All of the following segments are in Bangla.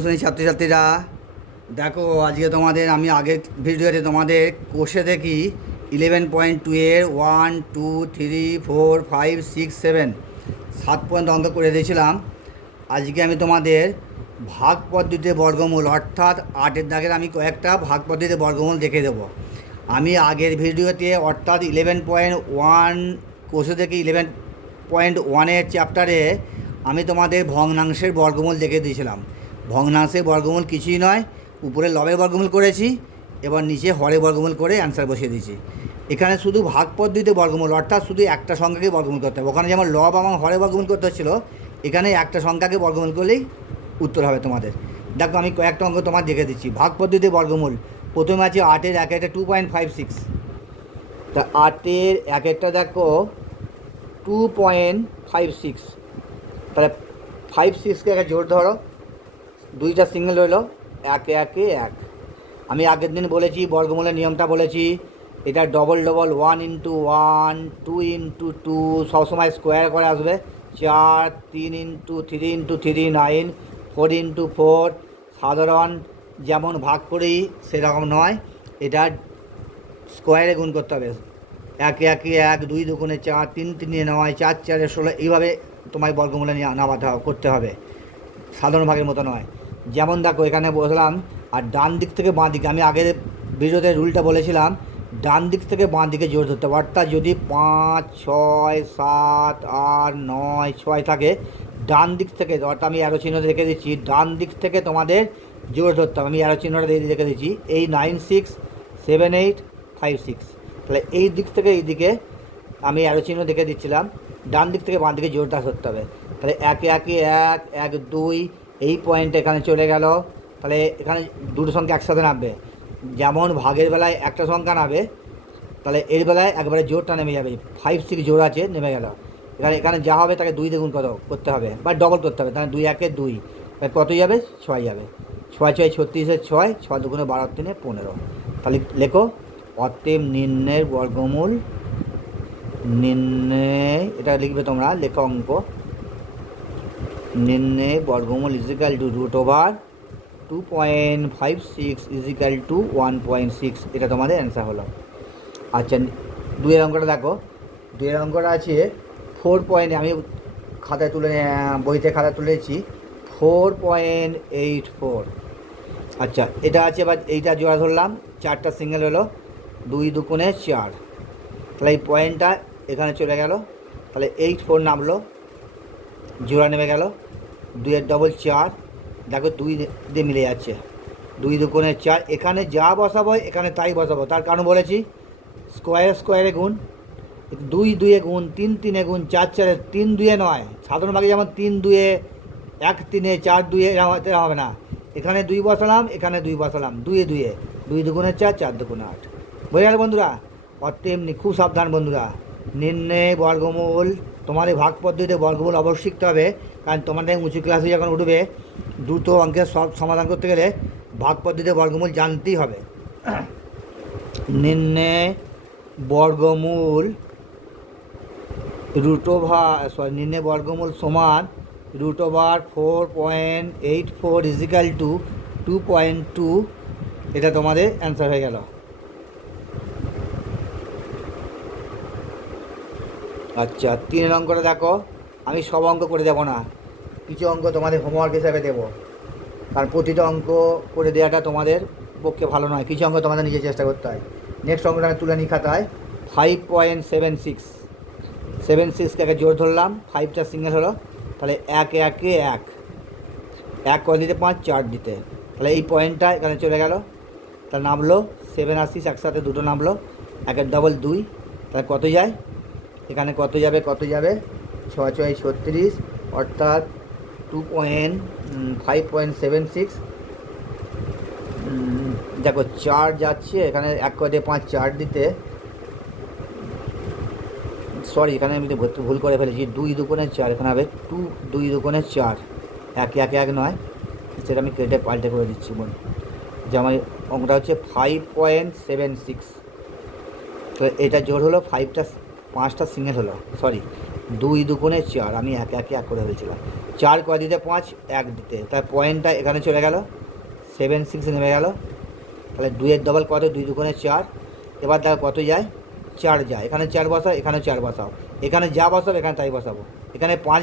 শ্রেণীর ছাত্রছাত্রীরা দেখো, আজকে তোমাদের আমি আগের ভিডিওতে তোমাদের কোষে দেখি 11.2 এর 1 2 3 4 5 6 7 7 পর্যন্ত অঙ্ক করে দিয়েছিলাম। আজকে আমি তোমাদের ভাগ পদ্ধতিতে বর্গমূল অর্থাৎ 8-এর দাগের আমি কয়েকটা ভাগ পদ্ধতিতে বর্গমূল দেখে দেবো। আমি আগের ভিডিওতে অর্থাৎ 11.1 কোষে দেখি 11.1-এর চ্যাপ্টারে আমি তোমাদের ভগ্নাংশের বর্গমূল দেখে দিয়েছিলাম। ভগ্নাংশের বর্গমূল কিছুই নয়, উপরে লবের বর্গমূল করেছি, এবার নিচে হরের বর্গমূল করে অ্যান্সার বসিয়ে দিয়েছি। এখানে শুধু ভাগ পদ্ধতিতে বর্গমূল অর্থাৎ শুধু একটা সংখ্যাকে বর্গমূল করতে হবে। ওখানে যেমন লব এবং হরের বর্গমূল করতে হচ্ছিলো, এখানে একটা সংখ্যাকে বর্গমূল করলেই উত্তর হবে তোমাদের। দেখো, আমি কয়েকটা অঙ্ক তোমার দেখে দিচ্ছি। ভাগ পদ্ধতিতে বর্গমূল প্রথমে আছে 8-এর 1-একটা 2.56। তা 8-এর 1-একটা দেখো 2.56, তাহলে 5-6কে একে জোর ধরো, দুইটা সিঙ্গেল রইলো, 1-1-1। আমি আগের দিন বলেছি বর্গমূলের নিয়মটা বলেছি, এটা ডবল 1 ইন্টু 1 2 ইন্টু 2 সবসময় স্কোয়ার করে আসবে, 4 3 ইন্টু 3 ইন্টু 3 9 4 ইন্টু 4। সাধারণ যেমন ভাগ করি সেরকম নয়, এটা স্কোয়ারে গুণ করতে হবে। 1-1-1 2 2 4 3 3 9 4 4 16, এইভাবে তোমায় বর্গমূলে নামাতে করতে হবে, সাধারণ ভাগের মতো নয়। যেমন দেখো এখানে বসলাম, আর ডান দিক থেকে বাঁ দিকে, আমি আগের ভিডিওতে রুলটা বলেছিলাম, ডান দিক থেকে বাঁ দিকে জোর ধরতে হবে। অর্থাৎ যদি 5 6 7 8 9 6 থাকে, ডান দিক থেকে, অর্থাৎ আমি অ্যারো চিহ্ন রেখে দিচ্ছি, ডান দিক থেকে তোমাদের জোর ধরতে হবে। আমি অ্যারো চিহ্নটা রেখে দিচ্ছি, এই 9 6 7 8 5 6। তাহলে এই দিক থেকে এই দিকে আমি অ্যারো চিহ্ন দেখে দিচ্ছিলাম, ডান দিক থেকে বাঁ দিকে জোরটা ধরতে হবে। তাহলে 1-1-1 1 2, এই পয়েন্ট এখানে চলে গেল। তাহলে এখানে দুটো সংখ্যা একসাথে নামবে। যেমন ভাগের বেলায় একটা সংখ্যা নামবে, তাহলে এর বেলায় একবারে জোরটা নেমে যাবে, 5 6 জোর আছে, নেমে গেল। এখানে যা হবে তাকে 2 দিয়ে গুণ করতে হবে বা ডবল করতে হবে। তাহলে 2-1-2, কত যাবে? 6 যাবে। 6 6 36-এর 6, 6 2 12 3 15। তাহলে লেখো, অতএব নির্ণয়ের বর্গমূল, নির্ণয়, এটা লিখবে তোমরা, লেখো অঙ্ক, নির্ণয় বর্গমূল ইজিক্যাল টু √2.56 ইজিক্যাল টু 1.6। এটা তোমাদের অ্যান্সার হলো। আচ্ছা, 2-এর অঙ্কটা দেখো। 2-এর অঙ্কটা আছে 4 পয়েন্ট, আমি খাতায় তুলে, বইতে খাতা তুলেছি, 4.84। আচ্ছা, এটা আছে, এবার এইটা জোড়া ধরলাম, 4টা সিঙ্গেল হলো, 2 2 4। তাহলে এই পয়েন্টটা এখানে চলে গেল, তাহলে 84 নামলো, জোড়া নেমে গেল, 2-এর ডবল 4। দেখো 2 দিয়ে মিলে যাচ্ছে, 2 2 4। এখানে যা বসাবো এখানে তাই বসাবো, তার কারণ বলেছি স্কোয়ারে গুণ, 2 2 গুণ, 3 3 গুণ, 4 4, 3 2 নয়। সাধারণ ভাগে যেমন 3 2 1 3 4 2 এরকম হবে না। এখানে 2 বসালাম, এখানে 2 বসালাম, 2 2 2 2 4 4 2 8। বোঝা গেল বন্ধুরা? তেমনি খুব সাবধান বন্ধুরা, নির্ণয় বর্গমূল, তোমাদের ভাগ পদ্ধতিতে বর্গমূল অবশ্যই শিখতে হবে, কারণ তোমাদের উঁচু ক্লাসে যখন উঠবে, দ্রুত অঙ্কের সব সমাধান করতে গেলে ভাগ পদ্ধতিতে বর্গমূল জানতেই হবে। নির্ণয় বর্গমূল নির্ণয় বর্গমূল সমান √4.84 ইজিক্যাল টু 2.2। এটা তোমাদের অ্যান্সার হয়ে গেল। আচ্ছা, 3-এর অঙ্কটা দেখো। আমি সব অঙ্ক করে দেবো না, কিছু অঙ্ক তোমাদের হোমওয়ার্ক হিসাবে দেবো, কারণ প্রতিটা অঙ্ক করে দেওয়াটা তোমাদের পক্ষে ভালো নয়, কিছু অঙ্ক তোমাদের নিজে চেষ্টা করতে হয়। নেক্সট অঙ্কটা আমি তুলে নিই খাতায়, 5.76। 76কে জোর ধরলাম, 5টা সিঙ্গেল হলো, তাহলে 1-1-1, 1 করে দিতে 5 4 দিতে, তাহলে এই পয়েন্টটা এখানে চলে গেল, তাহলে নামলো 7 আসিস, একসাথে দুটো নামলো, 1-এর ডবল 2, তাহলে কত যায়? এখানে কত যাবে? 6 6 36, অর্থাৎ 5.76। দেখো 4 যাচ্ছে, এখানে 1 করে দিয়ে 5 4 দিতে, সরি এখানে আমি ভুল করে ফেলেছি, 2 2 4, এখানে হবে 2 2 2 4, 1-1-1 নয়, সেটা আমি কেটে পাল্টে করে দিচ্ছি বোন। যেমন অঙ্কটা হচ্ছে 5.76, তো এটা জোর হলো, 5টা 5টা সিঙ্গেল হলো, সরি 2 2 4, আমি 1-1-1 করে হয়েছিলাম, 4 কয় দিতে 5, 1 দিতে, তাই পয়েন্টটা এখানে চলে গেল, 7 6 নেমে গেল। তাহলে 2-এর ডবল কত, 2 দুগুণে 4। এবার দেখো কত যায়, 4 যায়। এখানে 4 বসাও, এখানে 4 বসাও, এখানে যা বসাবো এখানে তাই বসাবো। এখানে 5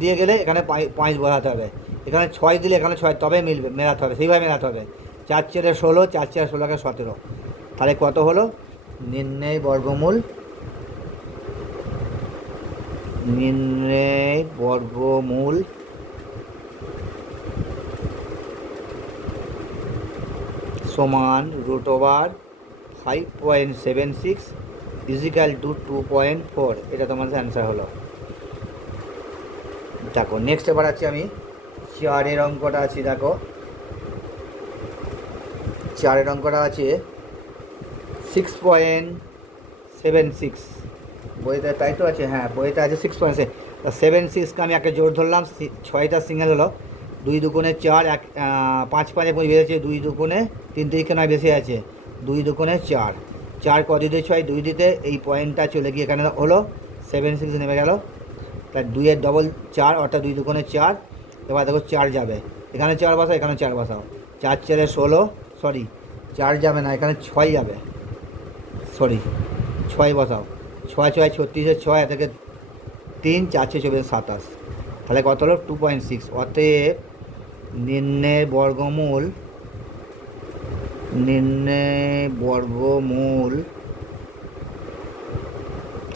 দিয়ে গেলে এখানে 5 বসাতে হবে, এখানে 6 দিলে এখানে 6, তবে মিলবে, মেলাতে হবে, সেইভাবে মেলাতে হবে। 4 4 16, 4 4 16 17। তাহলে কত হলো, নির্ণয় বর্গমূল, নির্ণয় বর্গমূল সমান √5.76 ইজিক্যাল টু 2.4। এটা তোমাদের অ্যান্সার হলো। দেখো নেক্সট এবার আছি আমি 4-এর অঙ্কটা আছি। দেখো 4-এর অঙ্কটা আছে 6.76, বইতে তাই তো আছে, হ্যাঁ বইতে আছে 6.76কে আমি একটা জোর ধরলাম, 6টা সিঙ্গেল হলো, 2 দুগুণে 4, 5 5 বেরিয়েছে, 2 দুগুণে 3 3 নয় বেশি আছে, 2 দুগুণে 4, 4 ক দিতে 6, 2 দিতে এই পয়েন্টটা চলে গিয়ে এখানে হলো 76 নেমে গেল। তাই 2-এর ডবল 4, অর্থাৎ 2 দুগুণে 4। এবার দেখো 4 যাবে, এখানে 4 বসাও, এখানে 4 বসাও, 4 4 16, সরি 4 যাবে না, এখানে 6 যাবে, সরি 6 বসাও, 6 6 36, 6 থেকে 3 4 6 27। তাহলে কত হলো 2.6। অতএব নির্ণয় বর্গমূল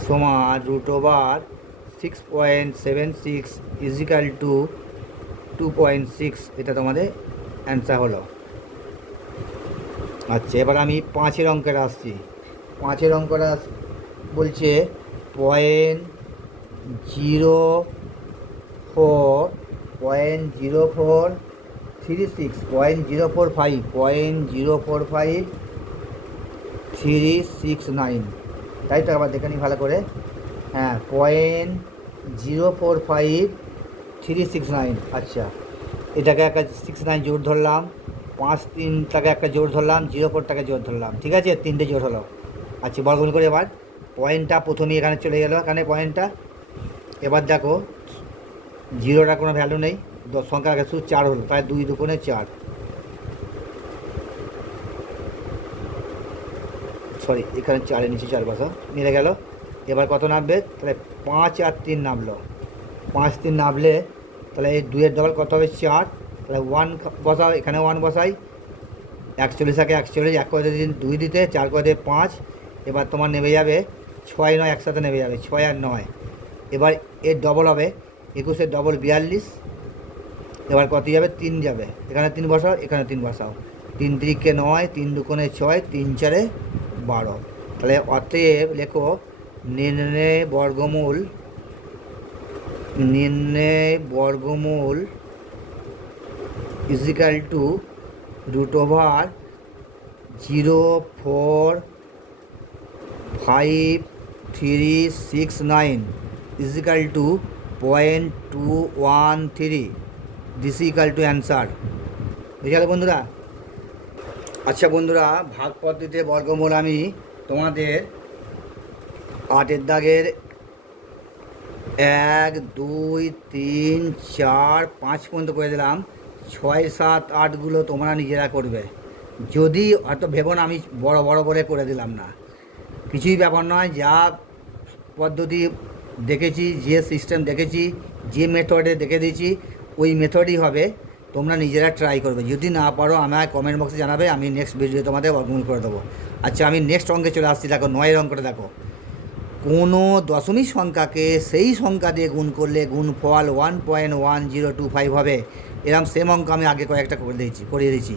সমান √6.76 ইজিক্যাল টু 2.6। এটা তোমাদের অ্যান্সার হলো। আচ্ছা এবার আমি 5-এর অঙ্কের আসছি। 5-এর অঙ্কটা বলছে 0.0436, 0.045 তাই তো, আবার দেখে নিই ভালো করে, হ্যাঁ 0.045369। আচ্ছা এটাকে একটা 69 জোর ধরলাম, 5 3টাকে একটা জোর ধরলাম, 04টাকে জোর ধরলাম, ঠিক আছে, 3টে জোর হলো। আচ্ছা বর্গমূল করে এবার পয়েন্টটা প্রথমেই এখানে চলে গেল, এখানে পয়েন্টটা। এবার দেখো 0টা কোনো ভ্যালু নেই, সংখ্যা আগে শুধু 4 হলো, তাই 2 দুগুণে 4, সরি এখানে 4-এর নিচে 4 বসা মিলে গেল। এবার কত নামবে, তাহলে 5 আর 3 নামলো, 5 3 নামলে তাহলে এই 2-এর ডবল কত হবে 4, তাহলে 1 বসাও, এখানে 1 বসাই, 41 থাকে 41, 1 করে 2 দিতে, 4 করে 5। এবার তোমার নেমে যাবে 6 9 একসাথে নেমে যাবে, 6 আর 9। এবার এর ডবল হবে 21-এর ডবল 42। এবার কত যাবে, 3 যাবে, এখানে 3 বসাও, এখানে 3 বসাও, 3 3 9, 3 দুগুণে 6, 3 4 12। তাহলে অতএব লেখো নির্ণয় বর্গমূল equal to √45369 equal to 0.213। This equal to answer. বুঝে গেল বন্ধুরা? আচ্ছা বন্ধুরা, ভাগ পদ্ধতিতে বর্গমূল আমি তোমাদের 8-এর দাগের 1 2 3 4 5 পর্যন্ত করে দিলাম, 6 7 8গুলো তোমরা নিজেরা করবে। যদি হয়তো ভেবো না আমি বড় বড় করে করে দিলাম না, কিছুই ব্যাপার নয়, যা পদ্ধতি দেখেছি, যে সিস্টেম দেখেছি, যে মেথডে দেখে দিয়েছি ওই মেথডই হবে, তোমরা নিজেরা ট্রাই করবে। যদি না পারো আমায় কমেন্ট বক্সে জানাবে, আমি নেক্সট ভিডিও তোমাদের বর্গমূল করে দেবো। আচ্ছা আমি নেক্সট অঙ্কে চলে আসছি। দেখো 9-এর অঙ্কটা দেখো, কোনো দশমিক সংখ্যাকে সেই সংখ্যা দিয়ে গুণ করলে গুণফল 1.1025 হবে। এরকম সেম অঙ্ক আমি আগে কয়েকটা করিয়ে দিয়েছি।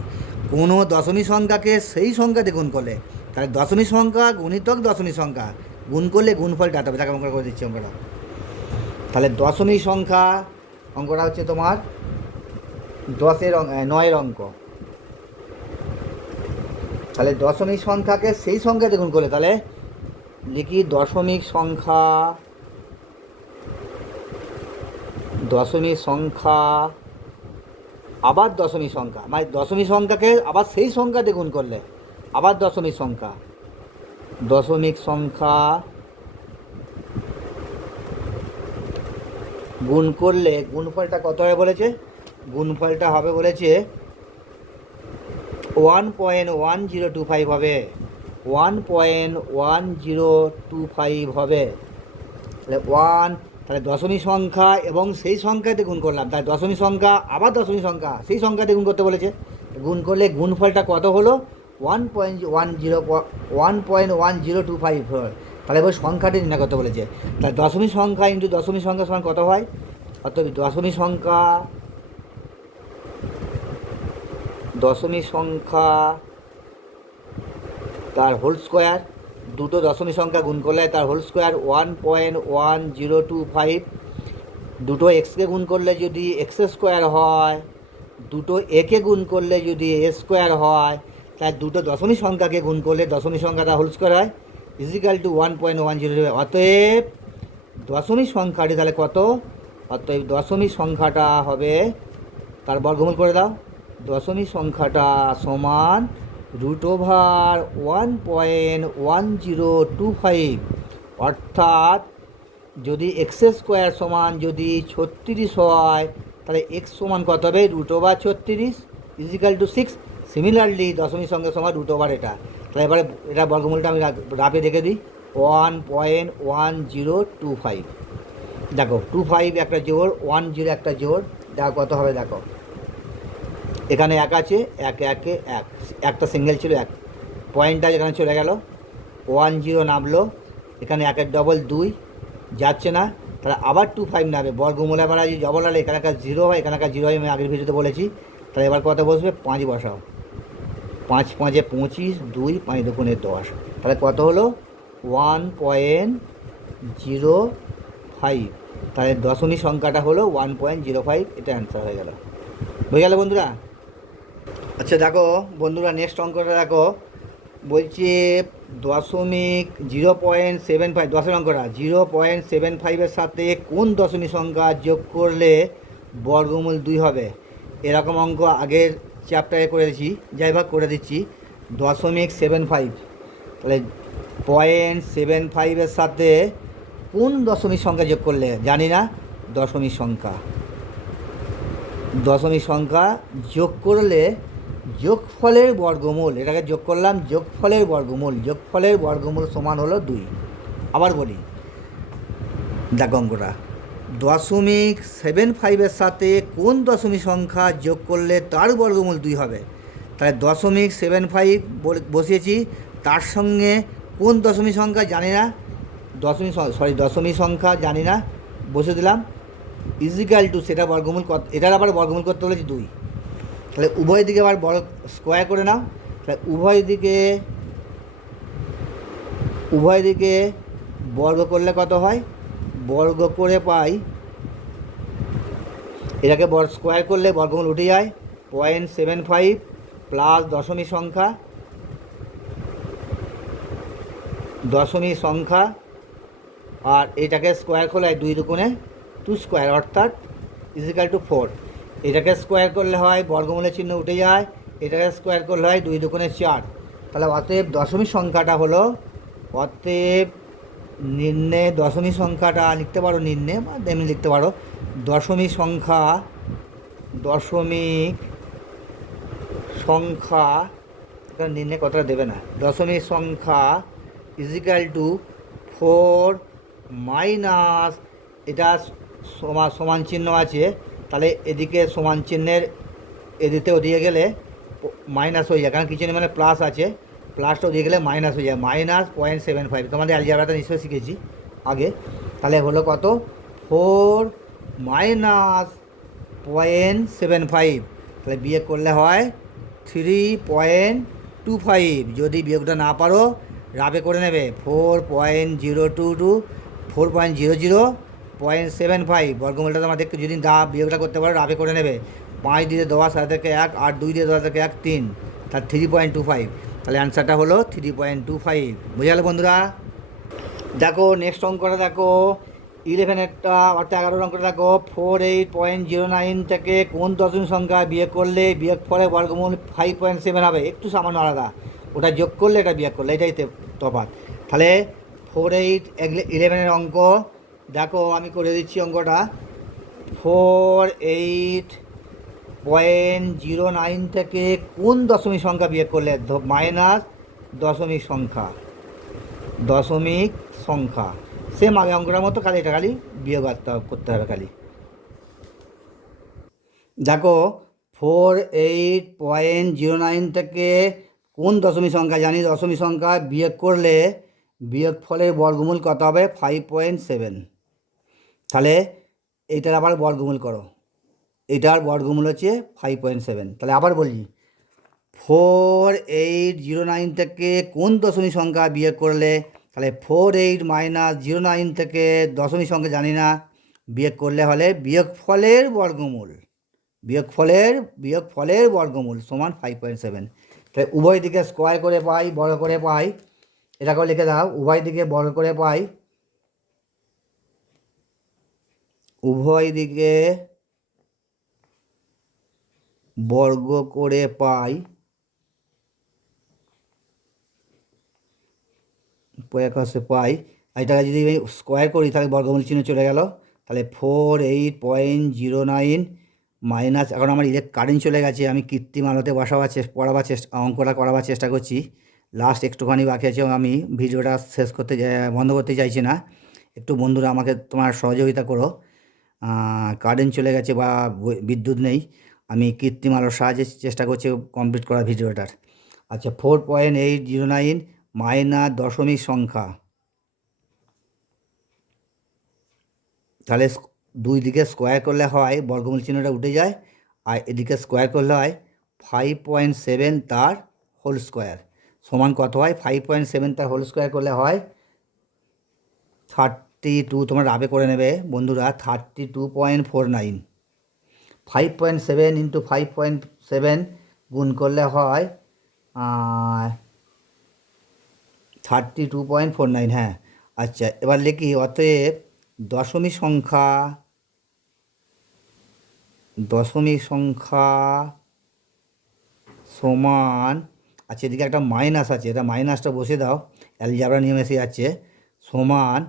কোনো দশমিক সংখ্যাকে সেই সংখ্যা দিয়ে গুণ করলে, তাহলে দশমিক সংখ্যা গুণিতক দশমিক সংখ্যা গুণ করলে গুণফলটা হবে। তাকে অঙ্কটা করে দিচ্ছি অঙ্কটা। তাহলে দশমিক সংখ্যা অঙ্কটা হচ্ছে তোমার 9-এর অঙ্ক। তাহলে দশমিক সংখ্যাকে সেই সংখ্যা দিয়ে গুণ করলে, তাহলে লিখি দশমিক সংখ্যা আবার দশমিক সংখ্যা, মানে দশমিক সংখ্যাকে আবার সেই সংখ্যা দিয়ে গুণ করলে আবার দশমিক সংখ্যা গুণ করলে গুণফলটা কত হবে বলেছে? গুণফলটা হবে বলেছে 1.1025 হবে, 1.1025 হবে। তাহলে তাহলে দশমিক সংখ্যা এবং সেই সংখ্যাতে গুণ করলাম, তাই দশমিক সংখ্যা আবার দশমিক সংখ্যা সেই সংখ্যাতে গুণ করতে বলেছে। গুণ করলে গুণফলটা কত হলো? 1.1025। তাহলে এবার সংখ্যাটি নির্ণয় করতে বলেছে। তাহলে দশমিক সংখ্যা ইন্টু দশমিক সংখ্যা সমান কত হয়? অর্থাৎ দশমিক সংখ্যা তার হোল স্কোয়ার, দুটো দশমিক সংখ্যা গুণ করলে তার হোল স্কোয়ার 1.1025। দুটো এক্সকে গুণ করলে যদি এক্স স্কোয়ার হয়, দুটো একে গুণ করলে যদি এ স্কোয়ার হয়, তাই দুটো দশমিক সংখ্যাকে গুণ করলে দশমিক সংখ্যাটা হোল স্কোয়ার হয়, ইজিক্যাল টু 1.10। অতএব দশমিক সংখ্যাটি তাহলে কত? অতএব দশমিক সংখ্যাটা হবে, তার বর্গমূল করে দাও, দশমিক সংখ্যাটা সমান √1.1025। অর্থাৎ যদি এক্স স্কোয়ার সমান যদি 36 হয়, তাহলে এক্স সমান কত হবে? √36 ইজিক্যাল টু 6। সিমিলারলি দশমিক সংখ্যা সমান √ এটা। তাহলে এবারে এটা বর্গমূলটা আমি রাপে দেখে দিই, 1.1025। দেখো 25 একটা জোড়, 10 একটা জোড়, দেখো কত হবে। দেখো এখানে এক আছে, একে এক, একটা সিঙ্গেল ছিল এক, পয়েন্টটা যেখানে চলে গেল 10 নামলো, এখানে একের ডবল 2 যাচ্ছে না, তাহলে আবার 25 নামবে। বর্গমূল এবার যদি ডবল হলে এখানে একটা 0 হয়, এখানে একটা 0 হয়, আমি আগের ভিডিওতে বলেছি। তাহলে এবার কত বসবে? 5 বসাও, 5 5 25, 2 5 2 10। তাহলে কত হলো? 1.05। তাহলে দশমিক সংখ্যাটা হলো 1.05। এটা অ্যান্সার হয়ে গেল। বুঝে গেল বন্ধুরা? আচ্ছা দেখো বন্ধুরা, নেক্সট অঙ্কটা দেখো, বলছে 0.75, 10 অঙ্কটা 0.75-এর সাথে কোন দশমিক সংখ্যা যোগ করলে বর্গমূল 2 হবে? এরকম অঙ্ক আগের চ্যাপ্টারে করেছি, যাই হোক করে দিচ্ছি। 0.75, তাহলে 0.75-এর সাথে কোন দশমিক সংখ্যা যোগ করলে? জানি না। দশমিক সংখ্যা যোগ করলে যোগফলের বর্গমূল, এটাকে যোগ করলাম, যোগফলের বর্গমূল সমান হলো 2। আবার বলি, দেখো অঙ্কটা 0.75-এর সাথে কোন দশমিক সংখ্যা যোগ করলে তার বর্গমূল 2 হবে? তাহলে 0.75 বসিয়েছি, তার সঙ্গে কোন দশমিক সংখ্যা জানি না, দশমিক সংখ্যা জানি না, বসে দিলাম, ইজিক্যাল টু সেটা বর্গমূল, এটার আবার বর্গমূল করতে বলেছি 2। তাহলে উভয় দিকে আবার স্কোয়ার করে নাও। তাহলে উভয় দিকে বর্গ করলে কত হয়? বর্গ করে পাই, এটাকে স্কোয়ার করলে বর্গমূল উঠে যায়, 0.75 প্লাস দশমিক সংখ্যা, আর এটাকে স্কোয়ার করলে 2 2 2 স্কোয়ার, অর্থাৎ ইজিক্যাল টু 4। এটাকে স্কোয়ার করলে হয় বর্গমূলের চিহ্ন উঠে যায়, এটাকে স্কোয়ার করলে হয় 2 2 4। তাহলে অতএব দশমিক সংখ্যাটা হলো, অতএব নিম্নে দশমিক সংখ্যাটা লিখতে পারো, নিম্নে বা এমনি লিখতে পারো, দশমিক সংখ্যা এখানে নিম্নে কথাটা দেবে না, দশমিক সংখ্যা ইজিক্যাল টু 4 মাইনাস, এটা সমান চিহ্ন আছে, তাহলে এদিকে সমান চিহ্নের এদিকে ওদিকে গেলে মাইনাস হয়ে যায়, কারণ কিছু মানে প্লাস আছে, প্লাসটা ওদিকে গেলে মাইনাস হয়ে যায়, -0.75। তোমাদের অ্যালজেব্রাটা নিশ্চয়ই শিখেছি আগে। তাহলে হলো কত? 4 মাইনাস 0.75। তাহলে বিয়োগ করলে হয় 3.25। যদি বিয়োগটা না পারো রাবে করে নেবে, 4.022 4.00.75 বর্গমূলটা তোমার দেখতে, যদি বিয়োগটা করতে পারো রাবে করে নেবে। 5 দিয়ে 10 আর থেকে 1, 8 2 দিয়ে 10 থেকে 1 3, তার 3.25। তাহলে অ্যান্সারটা হলো 3.25। বুঝে গেল বন্ধুরা? দেখো নেক্সট অঙ্কটা দেখো, 11-এরটা অর্থাৎ 11 অঙ্কটা দেখো, 48.09 থেকে কোন দশমিক সংখ্যা বিয়োগ করলে বিয়োগ ফলে বর্গমূল 5.7 হবে? একটু সামান্য আলাদা, ওটা যোগ করলে এটা বিয়োগ করলে, এটাই তফাৎ। তাহলে 48 11-এর অঙ্ক দেখো, আমি করে দিচ্ছি অঙ্কটা। 4.09 থেকে কোন দশমিক সংখ্যা বিয়োগ করলে মাইনাস দশমিক সংখ্যা সেম আগে অঙ্কটার মতো, খালি এটা খালি বিয়োগ করতে হবে খালি। দেখো 4.09 থেকে কোন দশমিক সংখ্যা জানি, দশমিক সংখ্যা বিয়োগ করলে বিয়োগফলের বর্গমূল কত হবে? 5.7। তাহলে এইটার আবার বর্গমূল করো, এটার বর্গমূল হচ্ছে 5.7। তাহলে আবার বলি 4.809 থেকে কোন দশমিক সংখ্যা বিয়োগ করলে, তাহলে 48 মাইনাস 09 থেকে দশমিক সংখ্যা জানি না, বিয়োগ করলে হলে বিয়োগফলের বর্গমূল সমান 5.7। তাহলে উভয় দিকে স্কোয়ার করে পাই, বড় করে পাই, এটাকেও লিখে দাও, উভয় দিকে বর্গ করে পাই, উভয় দিকে বর্গ করে পাই, পাই। এটাকে যদি স্কোয়ার করি তাহলে বর্গমূল চিহ্ন চলে গেল। তাহলে 48.09 মাইনাস, এখন আমার কারেন্ট চলে গেছে, আমি কৃত্রিম আলোতে অঙ্কটা করাবার চেষ্টা করছি। লাস্ট একটুখানি বাকি আছে, আমি ভিডিওটা বন্ধ করতে চাইছি না। একটু বন্ধুরা আমাকে তোমার সহযোগিতা করো। কারেন্ট চলে গেছে বা বিদ্যুৎ নেই, আমি কৃত্রিম আলোর সাহায্যে চেষ্টা করছি কমপ্লিট করা ভিডিওটার। আচ্ছা, 4.809 মাইনাস দশমিক সংখ্যা, তাহলে দুই দিকে স্কোয়ার করলে হয় বর্গমূল চিহ্নটা উঠে যায়, আর এদিকে স্কোয়ার করলে হয় 5.7 তার হোল স্কোয়ার সমান কত হয়? 5.7 তার হোল স্কোয়ার করলে হয় 32, তোমরা রাবে করে নেবে বন্ধুরা, 32.49। 5.7 ইন্টু 5.7 গুণ করলে হয় 32.49। হ্যাঁ, আচ্ছা, এবার লিখি অতএব দশমিক সংখ্যা সমান, আচ্ছা এদিকে একটা মাইনাস আছে, এটা মাইনাসটা বসে দাও, অ্যালজেব্রা নিয়ম এসে যাচ্ছে, সমান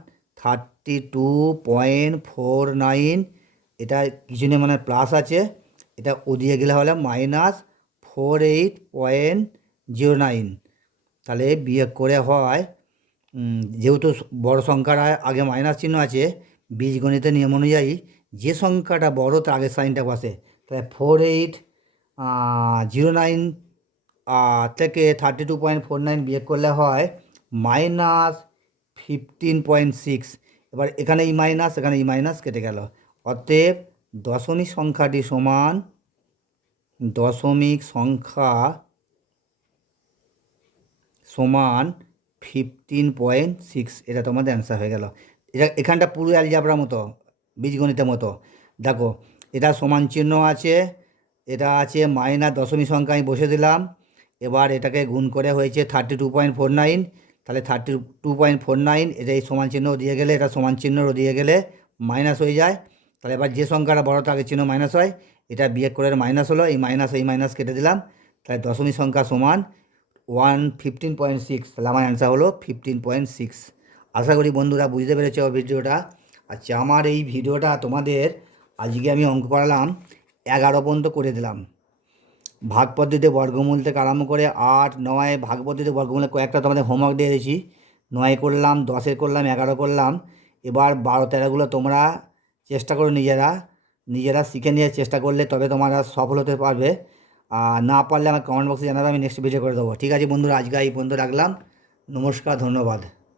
32.49, এটা কিছু নেই মানে প্লাস আছে, এটা ওদিকে গেলে হলে মাইনাস 48.09। তাহলে বিয়োগ করে হয়, যেহেতু বড় সংখ্যার আগে মাইনাস চিহ্ন আছে, বীজগণিতের নিয়ম অনুযায়ী যে সংখ্যাটা বড় তার আগের সাইনটা বসে। তাহলে 4809 থেকে 32.49 বিয়োগ করলে হয় মাইনাস 15.6। এবার এখানে এই মাইনাস, এখানে এই মাইনাস কেটে গেল, অতএব দশমিক সংখ্যা 15.6, এটা তোমাদের অ্যান্সার হয়ে গেল। এখানটা পুরো অ্যালজেব্রার মতো, বীজগণিতের মতো। দেখো এটা সমান চিহ্ন আছে, এটা আছে মাইনাস দশমিক সংখ্যা আমি বসে দিলাম, এবার এটাকে গুণ করে হয়েছে 32.49। তাহলে 32.49, এটা এই সমান চিহ্ন দিয়ে গেলে, এটা সমান চিহ্ন দিয়ে গেলে মাইনাস হয়ে যায়। তাহলে এবার যে সংখ্যাটা বড় তাকে চিহ্ন মাইনাস হয়, এটা বিয়োগ করে মাইনাস হলো, এই মাইনাস কেটে দিলাম, তাহলে দশমিক সংখ্যা সমান 15.6। তাহলে আমার অ্যান্সার হলো 15.6। আশা করি বন্ধুরা বুঝতে পেরেছ ভিডিওটা। আচ্ছা, আমার এই ভিডিওটা তোমাদের আজকে আমি অঙ্ক করালাম 11 পর্যন্ত করে দিলাম, ভাগ পদ্ধতিতে বর্গমূল থেকে আরম্ভ করে 8, 9, ভাগ পদ্ধতিতে বর্গমূলে কয়েকটা তোমাদের হোমওয়ার্ক দিয়ে দিয়েছি, 9 করলাম, 10 করলাম, 11 করলাম। এবার 12, 13গুলো তোমরা চেষ্টা করো, নিজেরা শিখে নিয়ে চেষ্টা করলে তবে তোমরা সফল হতে পারবে। আর না পারলে আমার কমেন্ট বক্সে জানাবে, আমি নেক্সট ভিডিও করে দেবো। ঠিক আছে বন্ধুরা, আজকে এই পর্যন্ত রাখলাম। নমস্কার, ধন্যবাদ।